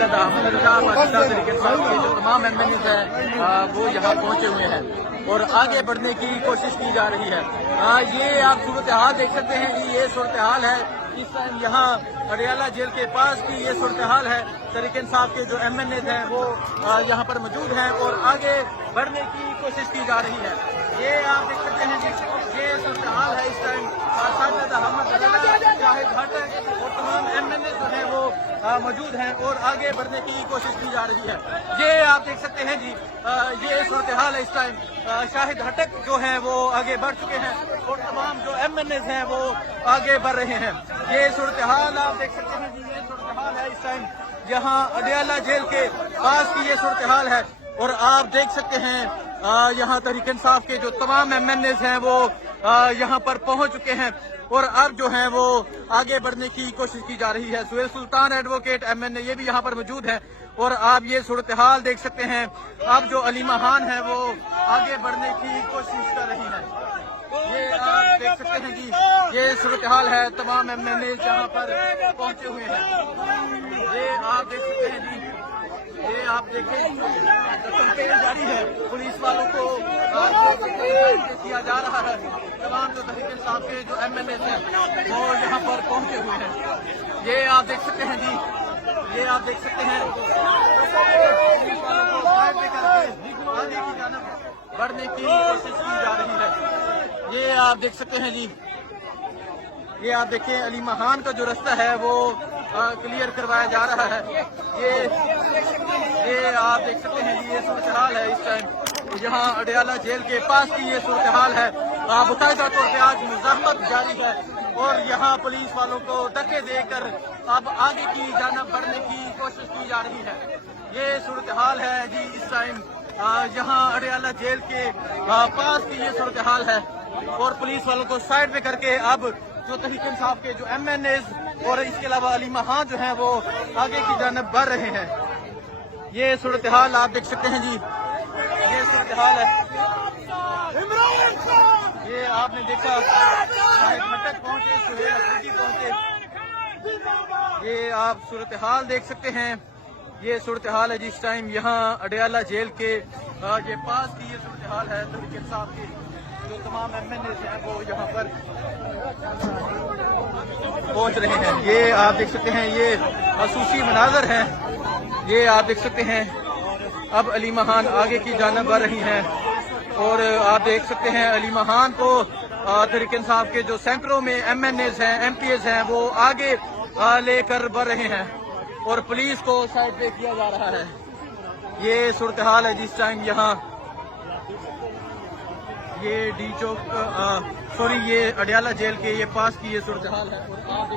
ساجد احمد رضا طریقے کے جو تمام MNAs ہیں وہ یہاں پہنچے ہوئے ہیں اور آگے بڑھنے کی کوشش کی جا رہی ہے. یہ آپ صورتحال دیکھ سکتے ہیں کہ یہ صورتحال ہے اس ٹائم یہاں اڈیالہ جیل کے پاس کی یہ صورتحال ہے. تحریک انصاف کے جو MNAs ہیں وہ یہاں پر موجود ہیں اور آگے بڑھنے کی کوشش کی جا رہی ہے. یہ آپ دیکھ سکتے ہیں کہ یہ صورتحال ہے اس ٹائم. ساجد احمد رضا شاہد بھٹ اور تمام MNAs جو ہیں وہ موجود ہیں اور آگے بڑھنے کی کوشش کی جا رہی ہے. یہ آپ دیکھ سکتے ہیں جی یہ صورتحال ہے اس ٹائم. شاہد ہٹک جو ہیں وہ آگے بڑھ چکے ہیں اور تمام جو MNAs ہیں وہ آگے بڑھ رہے ہیں. یہ صورتحال آپ دیکھ سکتے ہیں جی یہ صورتحال ہے اس ٹائم جہاں اڈیالہ جیل کے پاس کی یہ صورتحال ہے اور آپ دیکھ سکتے ہیں یہاں تحریک انصاف کے جو تمام MNAs ہیں وہ یہاں پر پہنچ چکے ہیں اور اب جو ہیں وہ آگے بڑھنے کی کوشش کی جا رہی ہے. سہیل سلطان ایڈوکیٹ MNA یہ بھی یہاں پر موجود ہیں اور آپ یہ صورتحال دیکھ سکتے ہیں. اب جو علیمہ خان ہے وہ آگے بڑھنے کی کوشش کر رہی ہے. یہ آپ دیکھ سکتے ہیں جی یہ صورتحال ہے تمام MNAs یہاں پر پہنچے ہوئے ہیں. یہ آپ دیکھ سکتے ہیں جی یہ آپ دیکھیں کمپین جاری ہے. پولیس والوں کو کیا جا رہا ہے. تمام جو تحریک انصاف کے جو MNAs ہیں وہ یہاں پر پہنچے ہوئے ہیں. یہ آپ دیکھ سکتے ہیں جی یہ آپ دیکھ سکتے ہیں آگے کی جانب بڑھنے کی کوشش کی جا رہی ہے. یہ آپ دیکھ سکتے ہیں جی یہ آپ دیکھیں علیمہ خان کا جو رستہ ہے وہ کلیئر کروایا جا رہا ہے. یہ آپ دیکھ سکتے ہیں جی یہ صورتحال ہے اس ٹائم یہاں اڈیالہ جیل کے پاس کی یہ صورتحال ہے. باقاعدہ طور پہ آج مزاحمت جاری ہے اور یہاں پولیس والوں کو دھکے دے کر اب آگے کی جانب بڑھنے کی کوشش کی جا رہی ہے. یہ صورتحال ہے جی اس ٹائم یہاں اڈیالہ جیل کے پاس کی یہ صورتحال ہے اور پولیس والوں کو سائڈ پہ کر کے اب جو تحریک انصاف کے جو MNAs اور اس کے علاوہ علیمہ خان جو ہیں وہ آگے کی جانب بڑھ رہے ہیں. یہ صورتحال آپ دیکھ سکتے ہیں جی یہ صورتحال ہے. یہ آپ نے دیکھا شاہد ہٹک پہنچے سہیل افریدی پہنچے. یہ آپ صورتحال دیکھ سکتے ہیں یہ صورتحال ہے جس ٹائم یہاں اڈیالہ جیل کے یہ پاس کی یہ صورتحال ہے. تحریک انصاف کے جو تمام MNAs ہیں وہ یہاں پر پہنچ رہے ہیں. یہ آپ دیکھ سکتے ہیں یہ خصوصی مناظر ہیں. یہ آپ دیکھ سکتے ہیں اب علیمہ خان آگے کی جانب بڑھ رہی ہیں اور آپ دیکھ سکتے ہیں علیمہ خان کو تحریک انصاف کے جو سینکڑوں میں MNAs ہیں MPs ہیں وہ آگے لے کر بڑھ رہے ہیں اور پولیس کو سائڈ پہ کیا جا رہا ہے. یہ صورتحال ہے جس ٹائم یہاں یہ ڈی چوک یہ اڈیالہ جیل کے یہ پاس کی یہ صورتحال ہے اور آپ